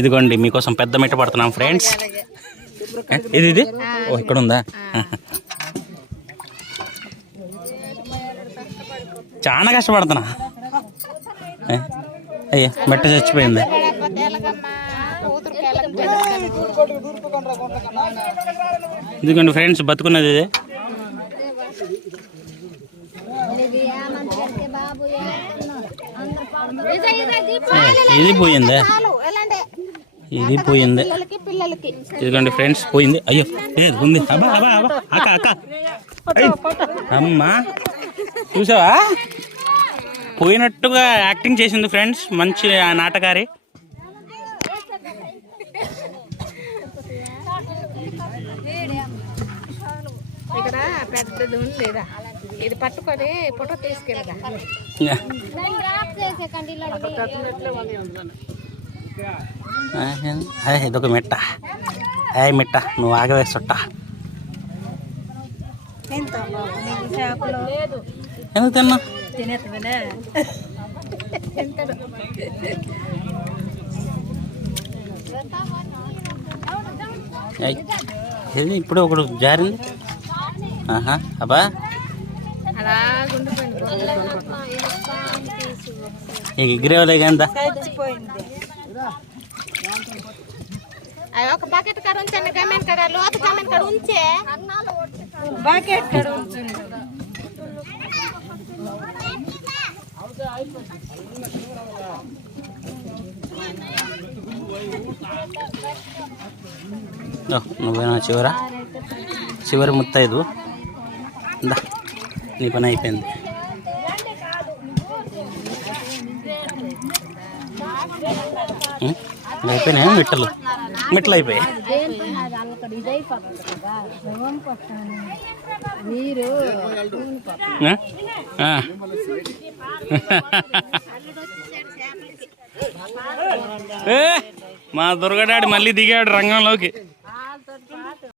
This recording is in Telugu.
ఇదిగోండి మీకోసం పెద్ద మిట్ట పడుతున్నాం ఫ్రెండ్స్. ఇది ఓ ఇక్కడ ఉందా? చాలా కష్టపడుతున్నా. అయ్యా మెట్ట చచ్చిపోయింది. ఇదిగోండి ఫ్రెండ్స్ బతుకున్నది ఇది. ఇది పోయిందే, ఇది పోయింది. ఇదిగోండి ఫ్రెండ్స్ పోయింది. అయ్యో ఉంది. అబ్బా అబ్బా అబ్బా అక్క అక్క అమ్మా చూసావా? పోయినట్టుగా యాక్టింగ్ చేసింది ఫ్రెండ్స్, మంచి నాటకారి. ఇక్కడ పెద్దది ఉండేదా, ఇది పట్టుకొని ఫోటో తీసుకెళ్ళగా. ఇదొక మిట్ట. మిట్ట నువ్వు ఆగవే చుట్ట. ఎందుకు తిన్నా? ఇది ఇప్పుడు ఒకడు జారింది. అబ్బా ఎగిరేవలే కదా. ఒక బకెట్ కాడ ఉంచండి, గమన్ కాడ లోతు గమన్ కాడ ఉంచే బకెట్ కాడ ఉంచండి. నువ్వేనా చివరి ముత్తైదు? నీ పని అయిపోయింది. అయిపోయినాయి మిట్టలు, మిట్టలు అయిపోయాయి. మా దుర్గడాడి మళ్ళీ దిగాడు రంగంలోకి.